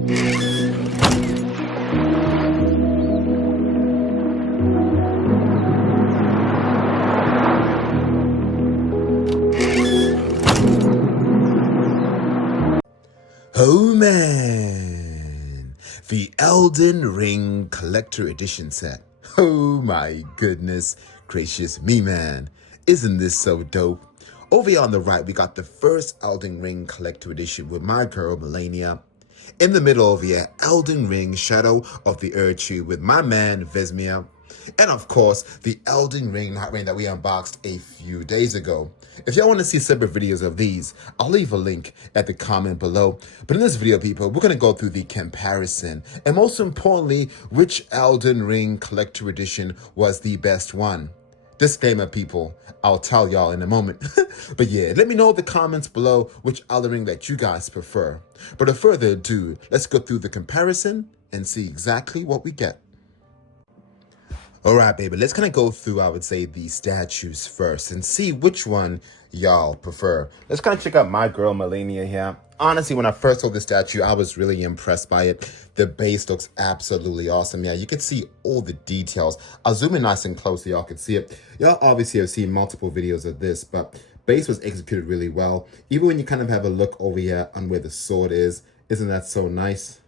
Oh man, the Elden Ring Collector Edition set. Oh my goodness gracious me, man. Isn't this so dope? Over here on the right, we got the first Elden Ring Collector Edition with my girl, Melania. In the middle over here, Elden Ring Shadow of the Erdtree with my man, Vesmia. And of course, the Elden Ring NightReign that we unboxed a few days ago. If y'all want to see separate videos of these, I'll leave a link at the comment below. But in this video, people, we're going to go through the comparison. And most importantly, which Elden Ring Collector Edition was the best one. Disclaimer, people, I'll tell y'all in a moment. But yeah, let me know in the comments below which Elden Ring that you guys prefer. But without further ado, let's go through the comparison and see exactly what we get. All right, baby, let's kind of go through, I would say, the statues first and see which one y'all prefer. Let's kind of check out my girl, Melania here. Honestly, when I first saw the statue, I was really impressed by it. The base looks absolutely awesome. Yeah, you can see all the details. I'll zoom in nice and close so y'all can see it. Y'all obviously have seen multiple videos of this, but base was executed really well. Even when you kind of have a look over here on where the sword is, isn't that so nice?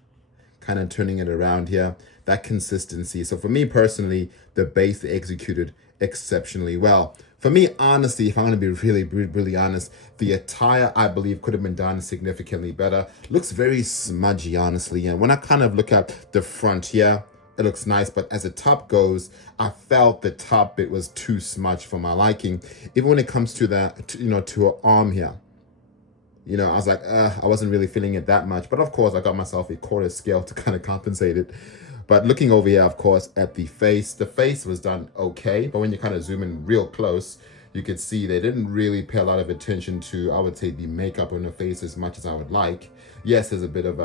Kind of turning it around here, that consistency. So for me personally, the base executed exceptionally well. For me, honestly, if I'm going to be really honest, the attire, I believe, could have been done significantly better. Looks very smudgy, honestly. And when I kind of look at the front here, it looks nice. But as the top goes, I felt the top bit was too smudged for my liking. Even when it comes to that, to her arm here. I was like, I wasn't really feeling it that much. But of course, I got myself a quarter scale to kind of compensate it. But looking over here, of course, at the face was done okay. But when you kind of zoom in real close, you could see they didn't really pay a lot of attention to, I would say, the makeup on the face as much as I would like. Yes, there's a bit of,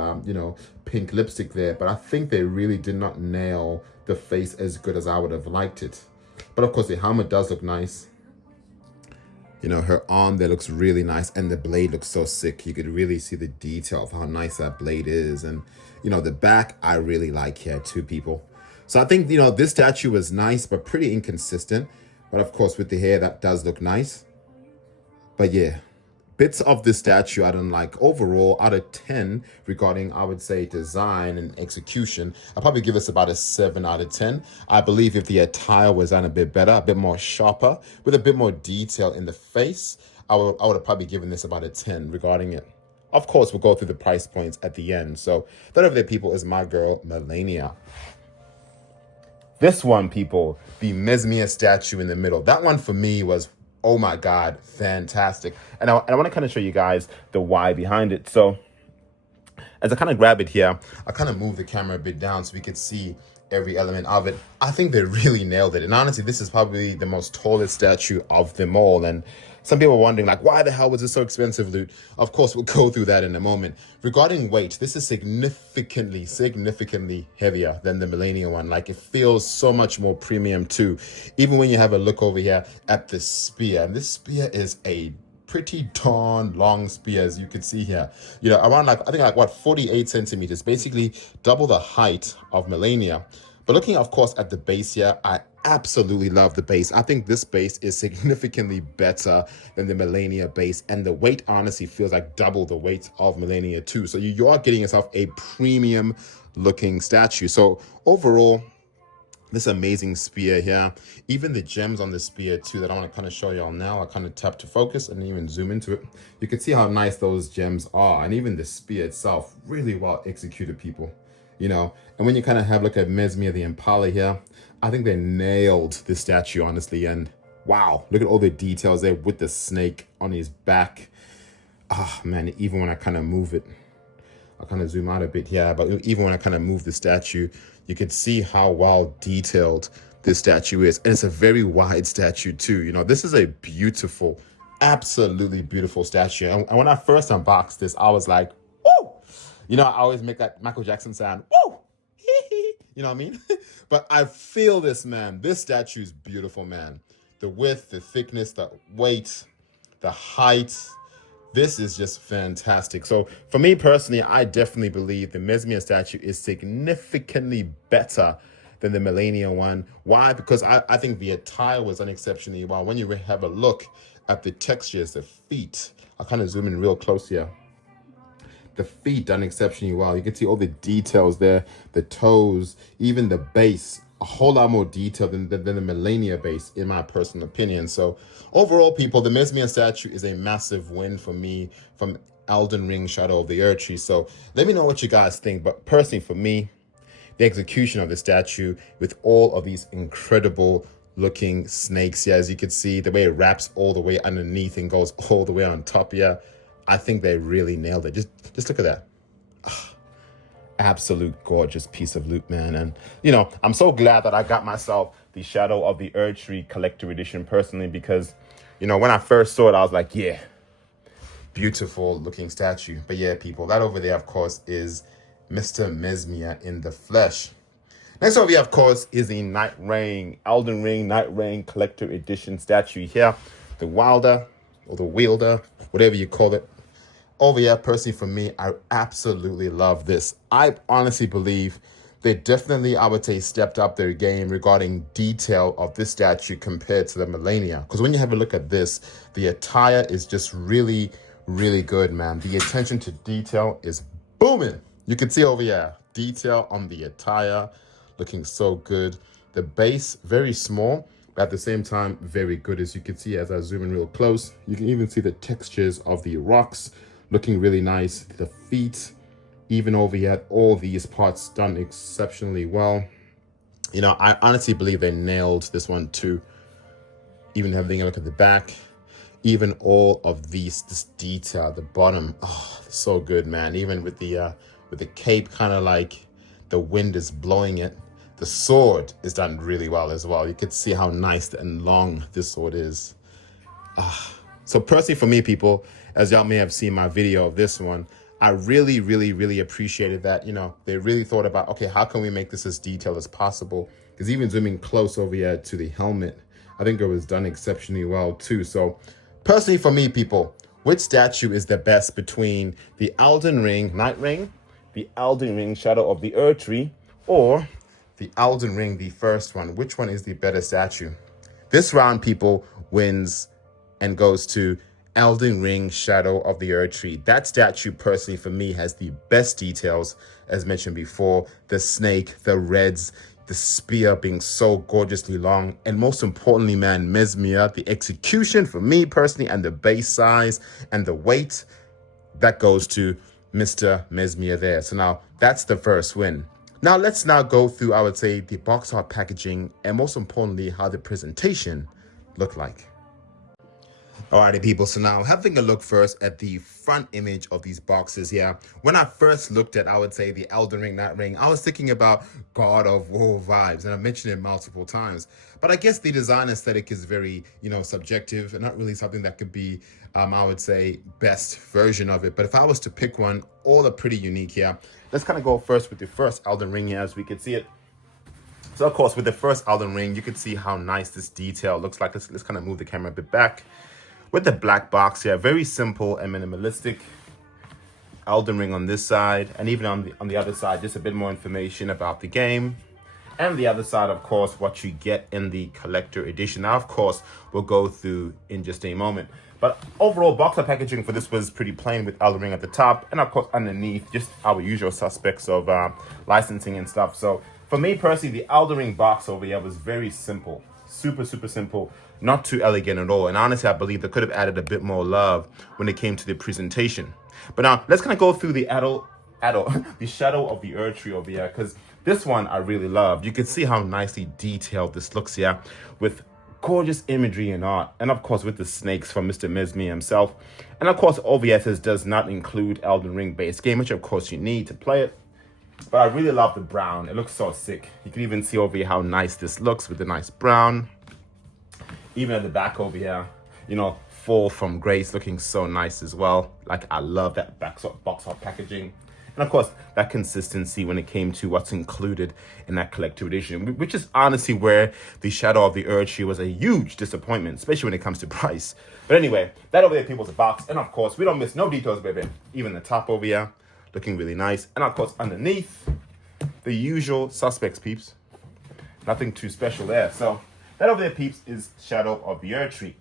pink lipstick there. But I think they really did not nail the face as good as I would have liked it. But of course, the helmet does look nice. Her arm there looks really nice, and the blade looks so sick. You could really see the detail of how nice that blade is. And, the back, I really like here too, people. So I think, this statue was nice, but pretty inconsistent. But of course, with the hair, that does look nice. But yeah, bits of this statue I don't like. Overall, out of 10 regarding, I would say, design and execution, I'll probably give this about a 7 out of 10. I believe if the attire was done a bit better, a bit more sharper, with a bit more detail in the face, I would have probably given this about a 10 regarding it. Of course, we'll go through the price points at the end. So that over there, people, is my girl, Melania. This one, people, the Vesmia statue in the middle. That one for me was, oh my God, fantastic. And I want to kind of show you guys the why behind it. So as I kind of grab it here, I kind of move the camera a bit down so we could see every element of it. I think they really nailed it. And honestly, this is probably the most tallest statue of them all. And some people are wondering, like, why the hell was it so expensive, Loot? Of course, we'll go through that in a moment. Regarding weight, this is significantly heavier than the Melania one. Like, it feels so much more premium too. Even when you have a look over here at the spear. And this spear is a pretty darn long spear, as you can see here. Around I think 48 centimeters, basically double the height of Melania. But looking, of course, at the base here, I absolutely love the base. I think this base is significantly better than the Melania base, and the weight honestly feels like double the weight of Melania too. So you are getting yourself a premium looking statue. So overall, this amazing spear here, even the gems on the spear too that I want to kind of show y'all now. I kind of tap to focus and even zoom into it. You can see how nice those gems are, and even the spear itself, really well executed, people. And when you kind of have a look at Vesmia the Impala here, I think they nailed this statue, honestly. And wow, look at all the details there with the snake on his back. Ah, man, even when I kind of move it, I'll kind of zoom out a bit here, but even when I kind of move the statue, you can see how well detailed this statue is. And it's a very wide statue too. This is a beautiful, absolutely beautiful statue. And when I first unboxed this, I was like, woo! I always make that Michael Jackson sound, woo! You know what I mean? But I feel this, man. This statue is beautiful, man. The width, the thickness, the weight, the height, This is just fantastic. So for me personally, I definitely believe the Mesmia statue is significantly better than the Melania one. Why? Because I think the attire was done exceptionally well. When you have a look at the textures, the feet, I'll kind of zoom in real close here. The feet done exceptionally well. You can see all the details there, the toes, even the base, a whole lot more detail than the Melania base, in my personal opinion. So overall, people, the Mesmia statue is a massive win for me from Elden Ring Shadow of the Erdtree. So let me know what you guys think. But personally, for me, the execution of the statue with all of these incredible looking snakes, yeah, as you can see, the way it wraps all the way underneath and goes all the way on top, yeah, I think they really nailed it. Just look at that. Absolute gorgeous piece of loot, man. And I'm so glad that I got myself the Shadow of the Erdtree collector edition personally, because when I first saw it, I was like, yeah, beautiful looking statue. But yeah, people, that over there, of course, is Mr. Mesmia in the flesh. Next over here, of course, is the NightReign, Elden Ring NightReign collector edition statue here. The Wilder, or the Wielder, whatever you call it. Over here, personally, for me, I absolutely love this. I honestly believe they definitely, I would say, stepped up their game regarding detail of this statue compared to the Melania. Because when you have a look at this, the attire is just really, really good, man. The attention to detail is booming. You can see over here, detail on the attire, looking so good. The base, very small, but at the same time, very good. As you can see, as I zoom in real close, you can even see the textures of the rocks, looking really nice. The feet, even over here, all these parts done exceptionally well. I honestly believe they nailed this one too. Even having a look at the back, even all of this detail, the bottom, oh, so good, man. Even with the cape, kind of like the wind is blowing it. The sword is done really well as well. You can see how nice and long this sword is. So personally, for me, people, as y'all may have seen my video of this one, I really, really, really appreciated that. They really thought about, okay, how can we make this as detailed as possible? Because even zooming close over here to the helmet, I think it was done exceptionally well too. So personally, for me, people, which statue is the best between the Elden Ring NightReign, the Elden Ring Shadow of the Erdtree, or the Elden Ring, the first one? Which one is the better statue? This round, people, wins and goes to Elden Ring Shadow of the Erdtree. That statue, personally, for me, has the best details, as mentioned before. The snake, the reds, the spear being so gorgeously long, and most importantly, man, Mesmia, the execution for me personally, and the base size and the weight, that goes to Mr. Mesmia there. So now that's the first win. Now let's go through, I would say, the box art packaging, and most importantly, how the presentation looked like. Alrighty, people, so now having a look first at the front image of these boxes here. When I first looked at, I would say, the Elden Ring NightReign, I was thinking about God of War vibes, and I've mentioned it multiple times. But I guess the design aesthetic is very, subjective, and not really something that could be, I would say, best version of it. But if I was to pick one, all are pretty unique here. Let's kind of go first with the first Elden Ring here, as we can see it. So, of course, with the first Elden Ring, you can see how nice this detail looks like. Let's kind of move the camera a bit back. With the black box here, very simple and minimalistic. Elden Ring on this side, and even on the other side, just a bit more information about the game. And the other side, of course, what you get in the collector edition. Now, of course, we'll go through in just a moment. But overall, box art packaging for this was pretty plain, with Elden Ring at the top, and of course underneath, just our usual suspects of licensing and stuff. So for me personally, the Elden Ring box over here was very simple. Super, super simple. Not too elegant at all. And honestly, I believe they could have added a bit more love when it came to the presentation. But now, let's kind of go through the the Shadow of the Erdtree over here, because this one I really love. You can see how nicely detailed this looks here, with gorgeous imagery and art. And of course, with the snakes from Mr. Mesmia himself. And of course, OVS does not include Elden Ring base game, which of course you need to play it. But I really love the brown. It looks so sick. You can even see over here how nice this looks with the nice brown. Even at the back over here, Fall from Grace looking so nice as well. Like, I love that box art packaging. And of course, that consistency when it came to what's included in that collector edition, which is honestly where the Shadow of the Erdtree was a huge disappointment, especially when it comes to price. But anyway, that over there, people's a box. And of course, we don't miss no details, baby. Even the top over here, looking really nice. And of course, underneath, the usual suspects, peeps. Nothing too special there. So that over there, peeps, is Shadow of the Erdtree.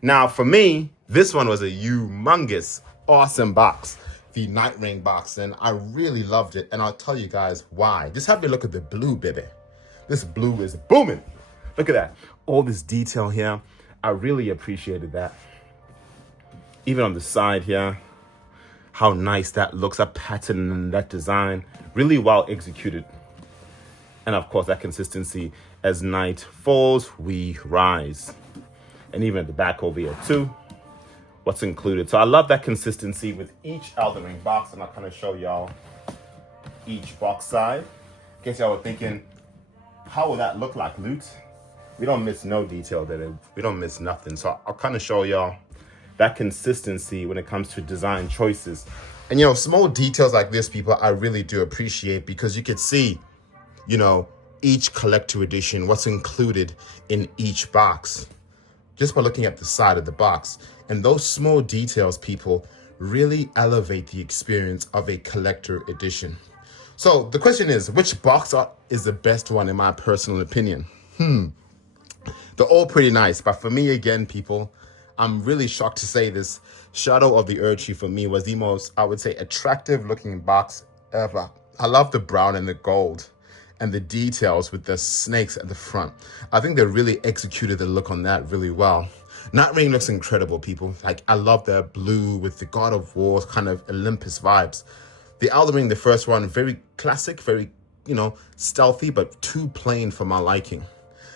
Now, for me, this one was a humongous, awesome box. The NightReign box, and I really loved it. And I'll tell you guys why. Just have a look at the blue, baby. This blue is booming. Look at that. All this detail here. I really appreciated that. Even on the side here, how nice that looks. That pattern and that design, really well executed. And of course, that consistency. As night falls, we rise. And even at the back over here too, what's included. So I love that consistency with each Elden Ring box, and I'll kind of show y'all each box side. In case y'all were thinking, how will that look like, loot? We don't miss no detail there. We don't miss nothing. So I'll kind of show y'all that consistency when it comes to design choices. And you know, small details like this, people, I really do appreciate, because you could see, you know, each collector edition, what's included in each box, just by looking at the side of the box. And those small details, people, really elevate the experience of a collector edition. So the question is, which box art is the best one in my personal opinion? They're all pretty nice, but for me, again, people, I'm really shocked to say this. Shadow of the Erdtree for me was the most, I would say, attractive looking box ever. I love the brown and the gold and the details with the snakes at the front. I think they really executed the look on that really well. NightReign looks incredible, people. Like, I love the blue with the God of War kind of Olympus vibes. The Elden Ring, the first one, very classic, very, you know, stealthy, but too plain for my liking.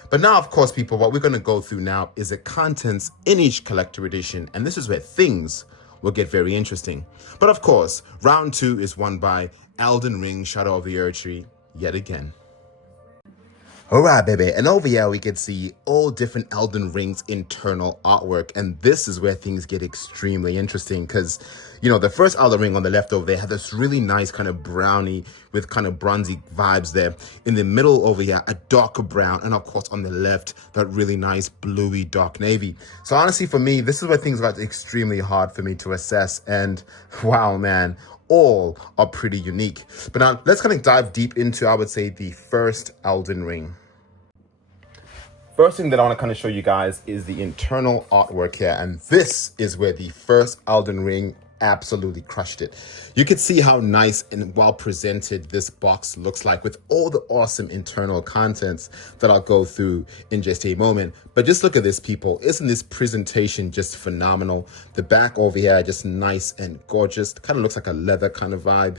But now, of course, people, what we're going to go through now is the contents in each collector edition. And this is where things will get very interesting. But of course, round 2 is won by Elden Ring, Shadow of the Erdtree, yet again. All right, baby. And over here, we can see all different Elden Ring's internal artwork. And this is where things get extremely interesting because, you know, the first Elden Ring on the left over there had this really nice kind of brownie with kind of bronzy vibes there. In the middle over here, a darker brown. And of course, on the left, that really nice bluey dark navy. So honestly, for me, this is where things got extremely hard for me to assess. And wow, man, all are pretty unique. But now let's kind of dive deep into, I would say, the first Elden Ring. First thing that I want to kind of show you guys is the internal artwork here. And this is where the first Elden Ring absolutely crushed it. You can see how nice and well presented this box looks like with all the awesome internal contents that I'll go through in just a moment. But just look at this, people. Isn't this presentation just phenomenal? The back over here, just nice and gorgeous. Kind of looks like a leather kind of vibe.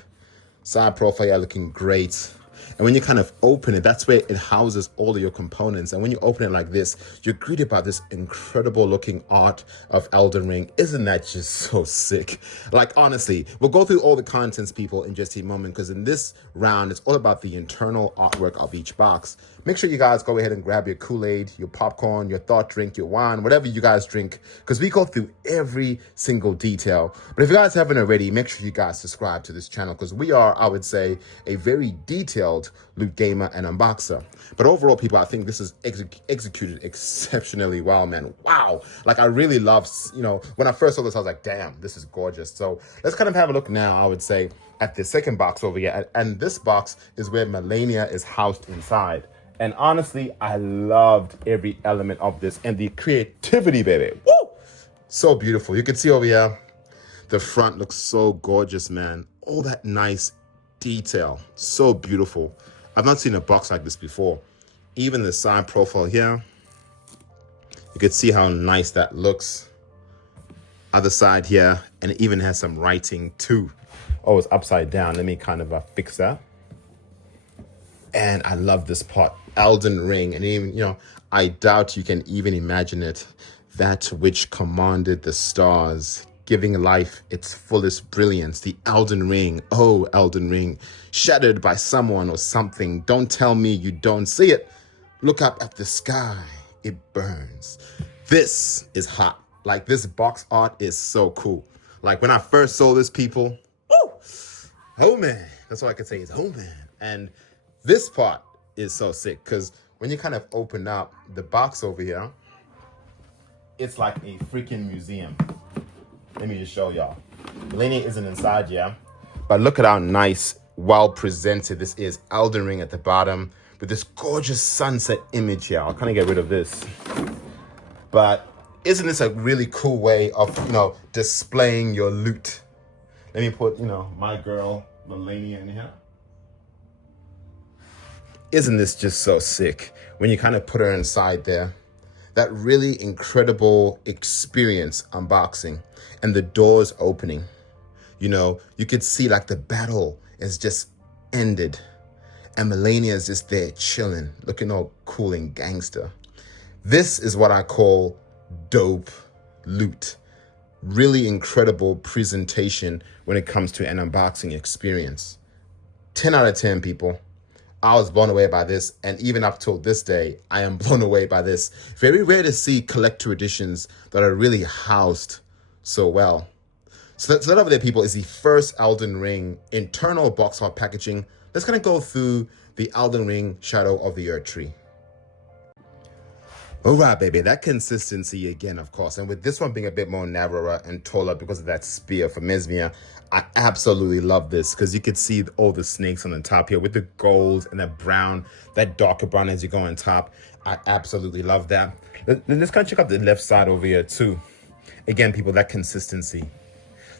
Side profile looking great. And when you kind of open it, that's where it houses all of your components. And when you open it like this, you're greeted by this incredible looking art of Elden Ring. Isn't that just so sick? Like, honestly, we'll go through all the contents, people, in just a moment, because in this round, it's all about the internal artwork of each box. Make sure you guys go ahead and grab your Kool-Aid, your popcorn, your thought drink, your wine, whatever you guys drink, because we go through every single detail. But if you guys haven't already, make sure you guys subscribe to this channel, because we are, I would say, a very detailed loot gamer and unboxer. But overall, people, I think this is executed exceptionally well, man. Wow. Like, I really love, you know, when I first saw this, I was like, damn, this is gorgeous. So let's kind of have a look now, I would say, at the second box over here. And this box is where Melania is housed inside. And honestly, I loved every element of this and the creativity, baby. Woo! So beautiful. You can see over here, the front looks so gorgeous, man. All that nice detail. So beautiful. I've not seen a box like this before. Even the side profile here, you can see how nice that looks. Other side here, and it even has some writing too. Oh, it's upside down. Let me kind of fix that. And I love this part, Elden Ring. And even, you know, I doubt you can even imagine it. That which commanded the stars, giving life its fullest brilliance. The Elden Ring, oh, Elden Ring, shattered by someone or something. Don't tell me you don't see it. Look up at the sky, it burns. This is hot. Like, this box art is so cool. Like, when I first saw this, people, woo, Oh man, that's all I can say is oh man. And this part is so sick because when you kind of open up the box over here, it's like a freaking museum. Let me just show y'all. Melania isn't inside yet, but look at how nice, well presented this is. Elden Ring at the bottom with this gorgeous sunset image here. I'll kind of get rid of this. But isn't this a really cool way of, displaying your loot? Let me put, my girl Melania in here. Isn't this just so sick when you kind of put her inside there? That really incredible experience unboxing and the doors opening. You could see like the battle is just ended and Melania is just there chilling, looking all cool and gangster. This is what I call dope loot. Really incredible presentation when it comes to an unboxing experience. 10 out of 10, people. I was blown away by this, and even up till this day, I am blown away by this. Very rare to see collector editions that are really housed so well. So that over there, people, is the first Elden Ring internal box art packaging. Let's kind of go through the Elden Ring Shadow of the Erdtree. All right, baby, that consistency again, of course. And with this one being a bit more narrower and taller because of that spear for Mesmia, I absolutely love this because you could see all the snakes on the top here with the gold and that brown, that darker brown as you go on top. I absolutely love that. Let's kind of check out the left side over here too. Again, people, that consistency.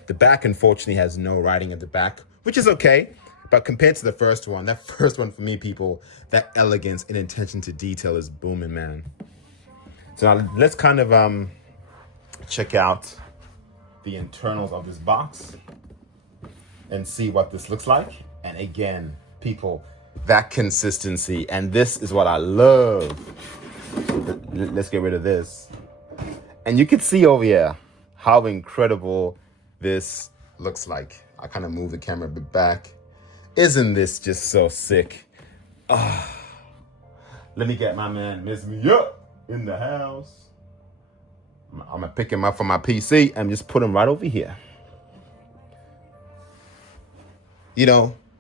The back, unfortunately, has no writing at the back, which is okay. But compared to the first one, that first one for me, people, that elegance and attention to detail is booming, man. So now let's kind of check out the internals of this box and see what this looks like. And again, people, that consistency. And this is what I love. Let's get rid of this. And you can see over here how incredible this looks like. I kind of move the camera a bit back. Isn't this just so sick? Let me get my man Mesmia in the house. I'm gonna pick him up from my PC and just put him right over here.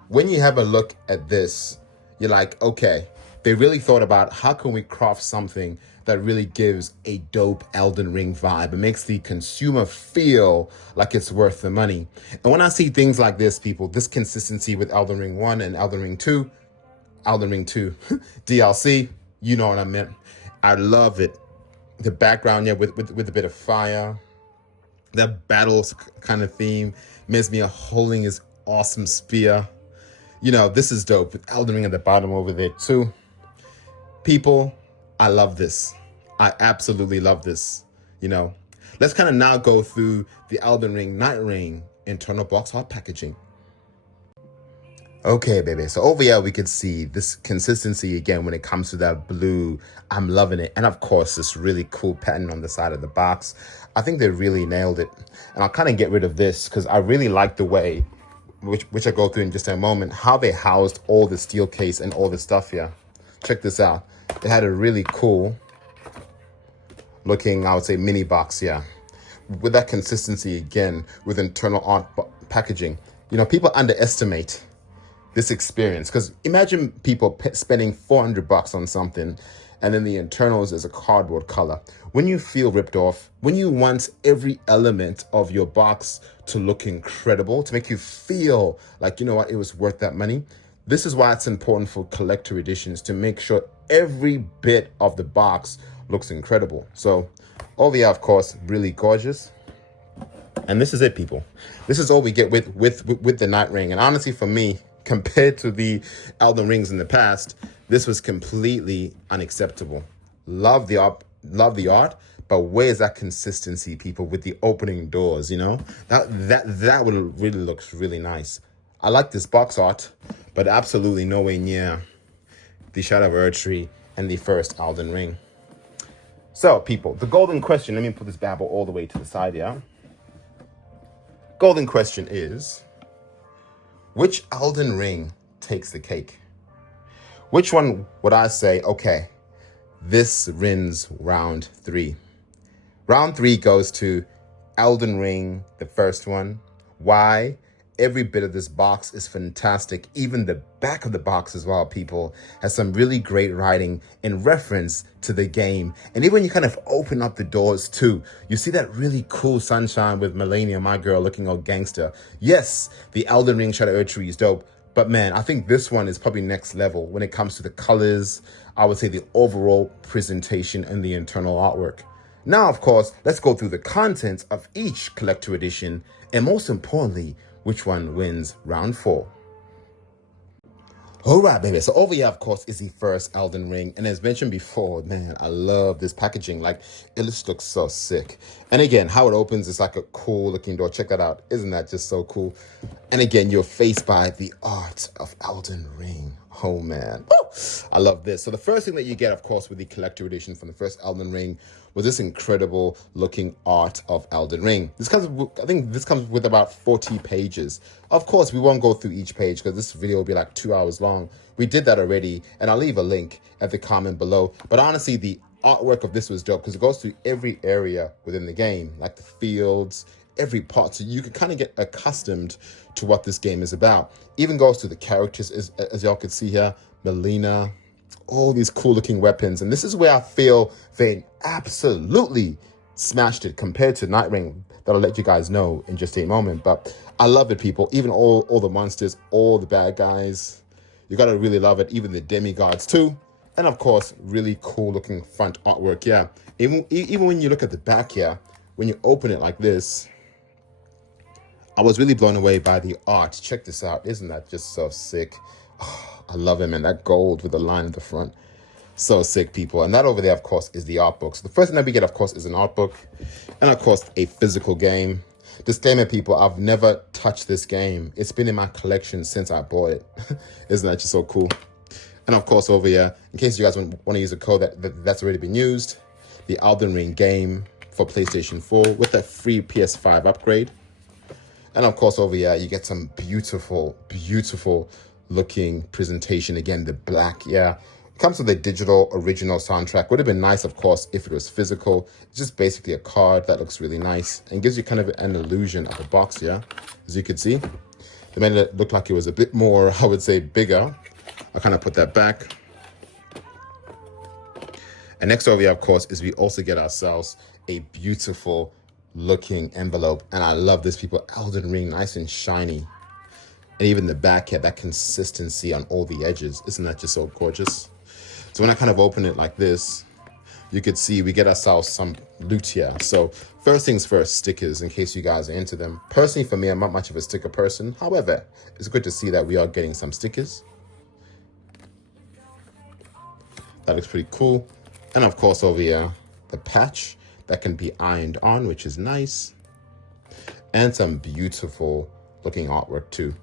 When you have a look at this, you're like, okay, they really thought about how can we craft something that really gives a dope Elden Ring vibe. It makes the consumer feel like it's worth the money. And when I see things like this, people, this consistency with Elden Ring 1 and Elden Ring 2 DLC, you know what I meant. I love it. The background here with a bit of fire, that battles kind of theme, Mesmia holding his awesome spear. This is dope. With Elden Ring at the bottom over there too. People, I love this. I absolutely love this. Let's kind of now go through the Elden Ring NightReign internal box art packaging. Okay, baby. So over here, we can see this consistency again when it comes to that blue. I'm loving it. And of course, this really cool pattern on the side of the box. I think they really nailed it. And I'll kind of get rid of this because I really like the way, which I'll go through in just a moment, how they housed all the steel case and all the stuff here. Check this out. They had a really cool looking, I would say, mini box here. With that consistency again, with internal art packaging. People underestimate this experience because imagine people spending $400 on something and then the internals is a cardboard color. When you feel ripped off, when you want every element of your box to look incredible, to make you feel like, it was worth that money. This is why it's important for collector editions to make sure every bit of the box looks incredible. So over here, of course, really gorgeous. And this is it, people. This is all we get with the NightReign. And honestly, for me, compared to the Elden Rings in the past, this was completely unacceptable. Love the art, but where's that consistency, people, with the opening doors? That would really looks really nice. I like this box art, but absolutely nowhere near the Shadow of Erdtree and the first Elden Ring. So, people, the golden question. Let me put this babble all the way to the side here. Golden question is, which Elden Ring takes the cake? Which one would I say, okay, this wins round 3? Round 3 goes to Elden Ring, the first one. Why? every bit of this box is fantastic. Even the back of the box as well, people, has some really great writing in reference to the game. And even when you kind of open up the doors too, you see that really cool sunshine with Melania, my girl, looking all gangster. Yes, the Elden Ring Shadow Erdtree is dope. But man, I think this one is probably next level when it comes to the colors. I would say the overall presentation and the internal artwork. Now, of course, let's go through the contents of each collector edition, and most importantly, which one wins round 4. All right, baby. So over here, of course, is the first Elden Ring. And as mentioned before, man, I love this packaging. Like, it just looks so sick. And again, how it opens is like a cool looking door. Check that out. Isn't that just so cool? And again, you're faced by the art of Elden Ring. Oh, man. Woo! I love this. So the first thing that you get, of course, with the collector edition from the first Elden Ring was this incredible looking art of Elden Ring. This comes, I think this comes with about 40 pages. Of course, we won't go through each page because this video will be like 2 hours long. We did that already, and I'll leave a link at the comment below. But honestly, the artwork of this was dope because it goes through every area within the game, like the fields, every part, so you can kind of get accustomed to what this game is about. Even goes to the characters, as y'all can see here, Melina, all these cool looking weapons. And this is where I feel they absolutely smashed it compared to NightReign, that I'll let you guys know in just a moment. But I love it, people. Even all the monsters, all the bad guys, you gotta really love it. Even the demigods too. And of course, really cool looking front artwork. Yeah, even when you look at the back here, when you open it like this, I was really blown away by the art. Check this out. Isn't that just so sick? Oh, I love it, man. That gold with the line at the front. So sick, people. And that over there, of course, is the art book. So the first thing that we get, of course, is an art book. And of course, a physical game. Disclaimer, people, I've never touched this game. It's been in my collection since I bought it. Isn't that just so cool? And of course, over here, in case you guys want to use a code that's already been used, the Elden Ring game for PlayStation 4 with a free PS5 upgrade. And of course, over here, you get some beautiful, beautiful looking presentation. Again, the black, yeah. It comes with a digital original soundtrack. Would have been nice, of course, if it was physical. It's just basically a card that looks really nice and gives you kind of an illusion of a box, yeah. As you can see, they made it look like it was a bit more, I would say, bigger. I'll kind of put that back. And next over here, of course, is we also get ourselves a beautiful looking envelope. And I love this, people. Elden Ring, nice and shiny. And even the back here, that consistency on all the edges. Isn't that just so gorgeous? So when I kind of open it like this, you could see we get ourselves some loot here. So first things first, stickers, in case you guys are into them. Personally, for me, I'm not much of a sticker person. However, it's good to see that we are getting some stickers. That looks pretty cool. And of course, over here, the patch that can be ironed on, which is nice. And some beautiful looking artwork too.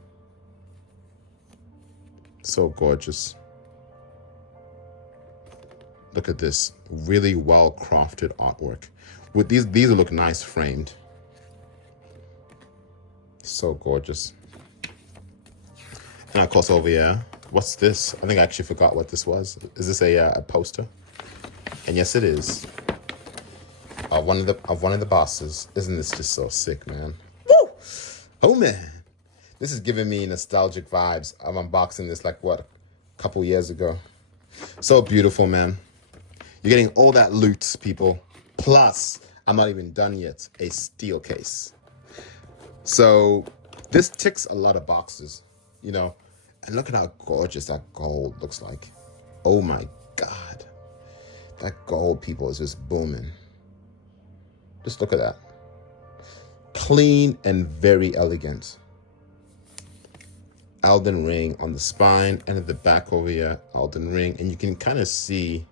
So gorgeous. Look at this, really well crafted artwork. With these look nice framed. So gorgeous. And of course over here, what's this? I think I actually forgot what this was. Is this a poster? And yes, it is. One of the bosses. Isn't this just so sick, man? Woo! Oh man, this is giving me nostalgic vibes. I'm unboxing this like what, a couple years ago. So beautiful, man. You're getting all that loot, people. Plus, I'm not even done yet. A steel case. So this ticks a lot of boxes, you know. And look at how gorgeous that gold looks like. Oh my God. That gold, people, is just booming. Just look at that. Clean and very elegant. Elden Ring on the spine, and at the back over here, Elden Ring. And you can kind of see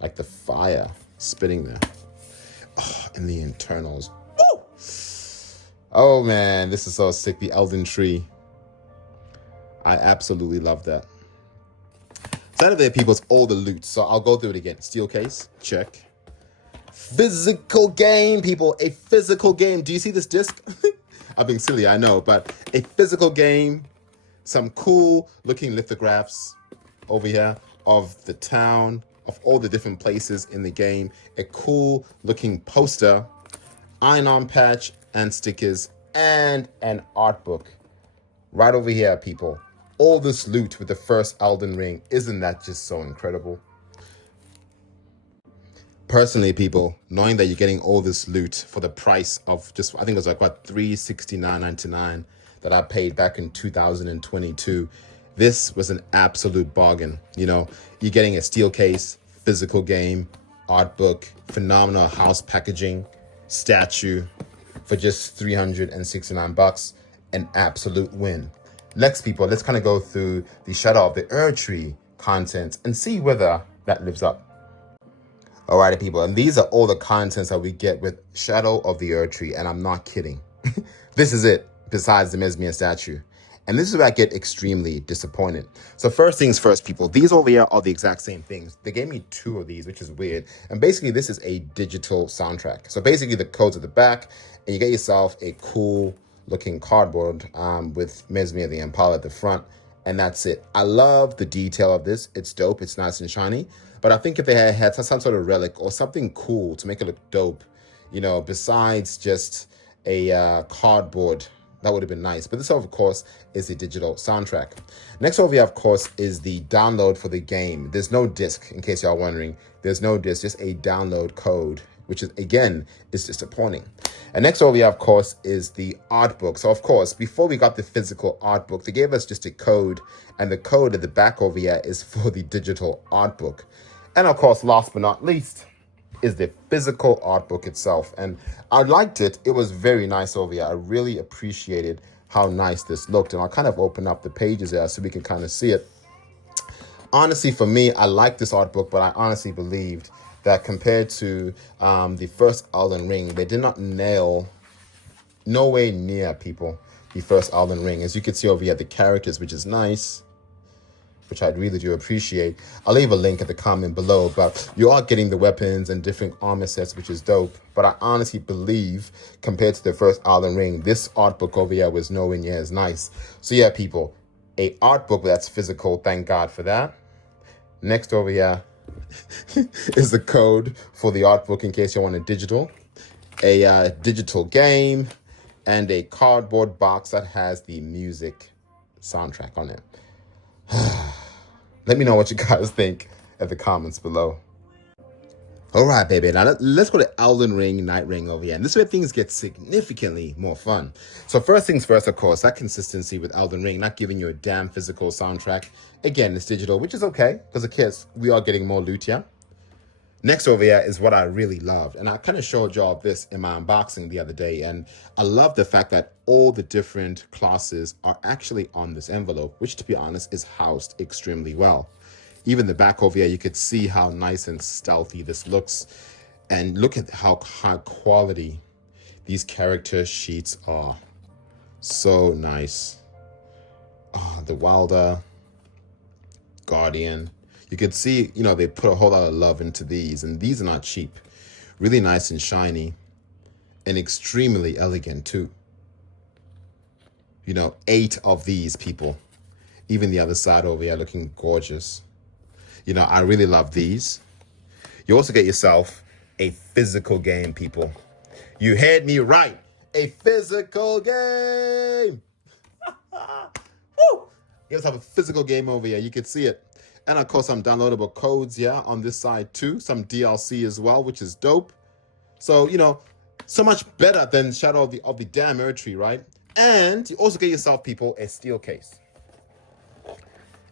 like the fire spitting there. Oh, and the internals. Woo! Oh man, this is so sick. The Elden Tree. I absolutely love that. Side of there, people, is all the loot. So I'll go through it again. Steel case, check. Physical game, people. A physical game. Do you see this disc? I'm being silly, I know, but a physical game. Some cool looking lithographs over here of the town, of all the different places in the game. A cool looking poster, iron-on patch and stickers, and an art book. right over here, people. All this loot with the first Elden Ring. Isn't that just so incredible? Personally, people, knowing that you're getting all this loot for the price of just, I think it was like what, $369.99 that I paid back in 2022. This was an absolute bargain. You know, you're getting a steel case, physical game, art book, phenomenal house packaging, statue for just 369 bucks. An absolute win. Next, people, let's kind of go through the Shadow of the Erdtree content and see whether that lives up. Alrighty, people, and these are all the contents that we get with Shadow of the Erdtree, and I'm not kidding. This is it, besides the Mesmere statue. And this is where I get extremely disappointed. So first things first, people, these over here are the exact same things. They gave me 2 of these, which is weird. And basically, this is a digital soundtrack. So basically, the code's at the back, and you get yourself a cool looking cardboard with Mesmere the Impala at the front, and that's it. I love the detail of this. It's dope. It's nice and shiny. But I think if they had some sort of relic or something cool to make it look dope, you know, besides just a cardboard, that would have been nice. But this, of course, is the digital soundtrack. Next over here, of course, is the download for the game. There's no disc, in case y'all wondering. There's no disc, just a download code, which is, again, is disappointing. And next over here, of course, is the art book. So, of course, before we got the physical art book, they gave us just a code. And the code at the back over here is for the digital art book. And, of course, last but not least, is the physical art book itself. And I liked it. It was very nice over here. I really appreciated how nice this looked. And I'll kind of open up the pages there so we can kind of see it. Honestly, for me, I like this art book, but I honestly believed that compared to the first Elden Ring, they did not nail, nowhere near, people, the first Elden Ring. As you can see over here, the characters, which is nice, which I really do appreciate. I'll leave a link at the comment below, but you are getting the weapons and different armor sets, which is dope. But I honestly believe, compared to the first Elden Ring, this art book over here was nowhere near as nice. So yeah, people, a art book that's physical, thank God for that. Next over here is the code for the art book in case you want a digital game, and a cardboard box that has the music soundtrack on it. Let me know what you guys think at the comments below. All right, baby. Now let's go to Elden Ring, NightReign over here. And this is where things get significantly more fun. So first things first, of course, that consistency with Elden Ring, not giving you a damn physical soundtrack. Again, it's digital, which is okay, because of course, we are getting more loot here. Next over here is what I really loved. And I kind of showed y'all this in my unboxing the other day. And I love the fact that all the different classes are actually on this envelope, which, to be honest, is housed extremely well. Even the back over here, you could see how nice and stealthy this looks. And look at how high quality these character sheets are. So nice. Oh, the Wilder, Guardian. You could see, you know, they put a whole lot of love into these. And these are not cheap. Really nice and shiny. And extremely elegant, too. You know, 8 of these, people. Even the other side over here looking gorgeous. You know, I really love these. You also get yourself a physical game, people. You heard me right. A physical game. Woo! You have a physical game over here. You can see it. And, of course, some downloadable codes, yeah, on this side, too. Some DLC as well, which is dope. So, you know, so much better than Shadow of the damn Erdtree, right? And you also get yourself, people, a steel case.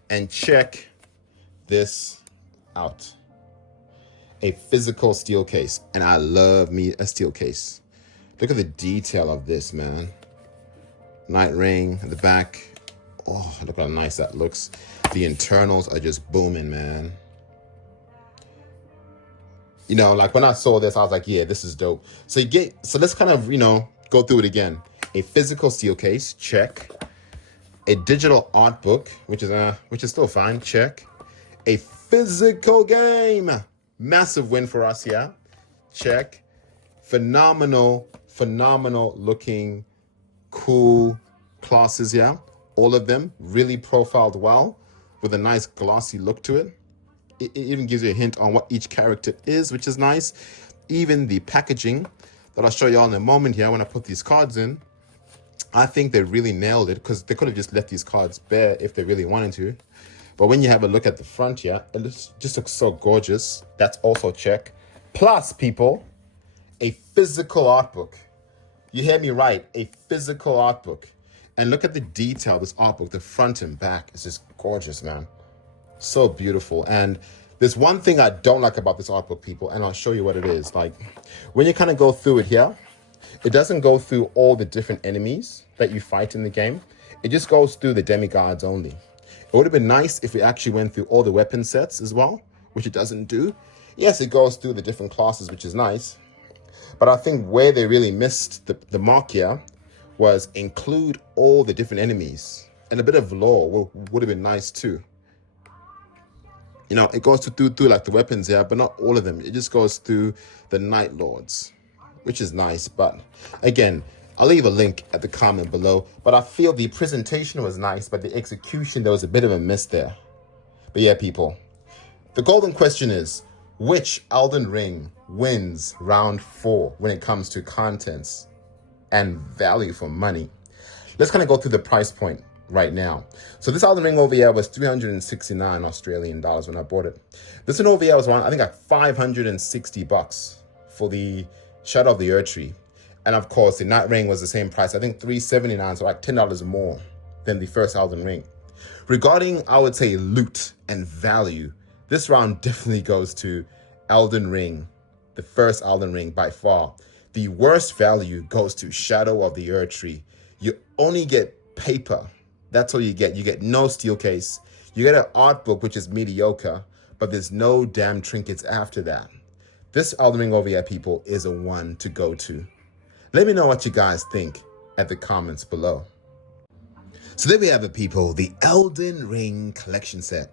And check this out. A physical steel case. And I love me a steel case. Look at the detail of this, man. NightReign at the back. Oh, look how nice that looks. The internals are just booming, man. You know, like when I saw this, I was like, yeah, this is dope. So let's kind of, you know, go through it again. A physical steel case, check. A digital art book, which is still fine, check. A physical game, massive win for us, yeah, check. Phenomenal looking, cool classes, yeah. All of them really profiled well with a nice glossy look to it. It even gives you a hint on what each character is, which is nice. Even the packaging that I'll show y'all in a moment here when I put these cards in I think they really nailed it because they could have just left these cards bare if they really wanted to. But when you have a look at the front here, just looks so gorgeous. That's also check. Plus, people, a physical art book. You hear me right, a physical art book. And look at the detail of this art book, the front and back. It's just gorgeous, man. So beautiful. And there's one thing I don't like about this art book, people, and I'll show you what it is. Like, when you kind of go through it here, it doesn't go through all the different enemies that you fight in the game. It just goes through the demigods only. It would have been nice if it actually went through all the weapon sets as well, which it doesn't do. Yes, it goes through the different classes, which is nice. But I think where they really missed the mark here was include all the different enemies. And a bit of lore would have been nice too. You know, it goes through like the weapons here, but not all of them. It just goes through the Night Lords, which is nice. But again, I'll leave a link at the comment below. But I feel the presentation was nice, but the execution, there was a bit of a miss there. But yeah, people, the golden question is, which Elden Ring wins round 4 when it comes to contents and value for money? Let's kind of go through the price point right now. So this Elden Ring over here was 369 Australian dollars when I bought it. This one over here was around, I think, like 560 bucks for the Shadow of the Erdtree. And of course, the NightReign was the same price. I think 379, so like $10 more than the first Elden Ring. Regarding, I would say, loot and value, this round definitely goes to Elden Ring, the first Elden Ring by far. The worst value goes to Shadow of the Erdtree. You only get paper. That's all you get. You get no steel case. You get an art book, which is mediocre, but there's no damn trinkets after that. This Elden Ring over here, people, is a one to go to. Let me know what you guys think at the comments below. So there we have it, people, the Elden Ring collection set,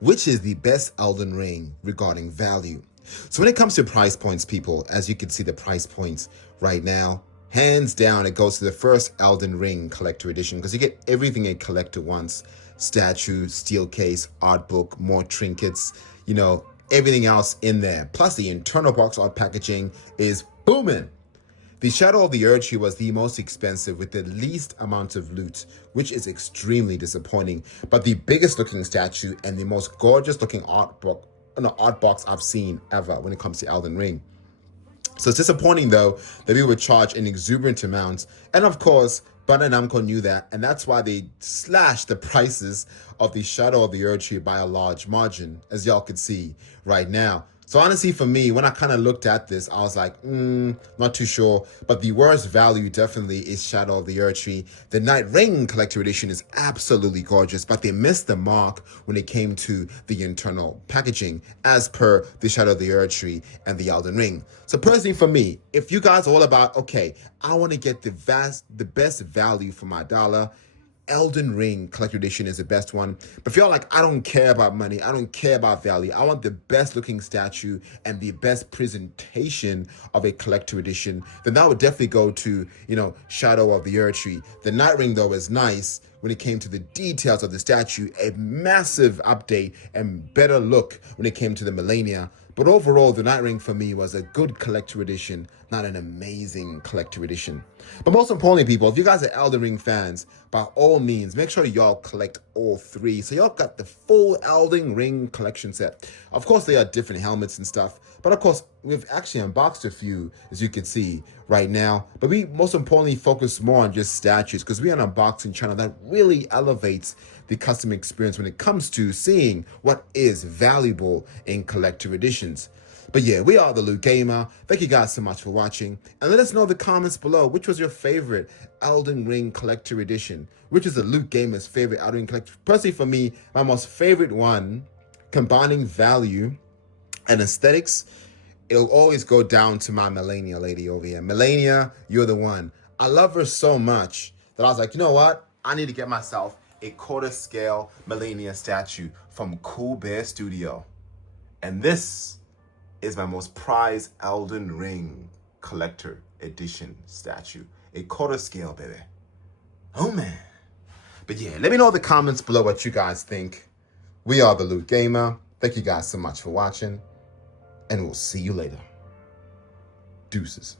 which is the best Elden Ring regarding value. So when it comes to price points, people, as you can see the price points right now, hands down, it goes to the first Elden Ring Collector Edition because you get everything a collector wants. Statue, steel case, art book, more trinkets, you know, everything else in there. Plus the internal box art packaging is booming. The Shadow of the Erdtree was the most expensive with the least amount of loot, which is extremely disappointing. But the biggest looking statue and the most gorgeous looking art box I've seen ever when it comes to Elden Ring. So it's disappointing though that we would charge an exuberant amount. And of course, Bandai Namco knew that, and that's why they slashed the prices of the Shadow of the Erdtree by a large margin, as y'all could see right now. So honestly, for me, when I kind of looked at this, I was like, not too sure. But the worst value definitely is Shadow of the Erdtree. The NightReign Collector Edition is absolutely gorgeous, but they missed the mark when it came to the internal packaging, as per the Shadow of the Erdtree and the Elden Ring. So personally for me, if you guys are all about, okay, I want to get the best value for my dollar, Elden Ring Collector Edition is the best one. But if you're like, I don't care about money, I don't care about value, I want the best looking statue and the best presentation of a Collector Edition, then that would definitely go to, you know, Shadow of the Erdtree. The NightReign though is nice when it came to the details of the statue, a massive update and better look when it came to the Millennia. But overall, the NightReign for me was a good Collector Edition, not an amazing Collector Edition. But most importantly, people, if you guys are Elden Ring fans, by all means, make sure y'all collect all 3. So y'all got the full Elden Ring collection set. Of course, they are different helmets and stuff. But of course, we've actually unboxed a few, as you can see right now. But we most importantly focus more on just statues because we're an unboxing channel that really elevates the custom experience when it comes to seeing what is valuable in collector editions. But yeah, we are the Loot Gamer. Thank you guys so much for watching. And let us know in the comments below, which was your favorite Elden Ring Collector Edition? Which is the Loot Gamer's favorite Elden Ring Collector? Personally for me, my most favorite one, combining value and aesthetics, it'll always go down to my Millennia lady over here. Millennia, you're the one. I love her so much that I was like, you know what? I need to get myself a quarter scale Millennia statue from Cool Bear Studio. And this is my most prized Elden Ring Collector Edition statue. A quarter scale, baby. Oh man. But yeah, let me know in the comments below what you guys think. We are the Loot Gamer. Thank you guys so much for watching. And we'll see you later. Deuces.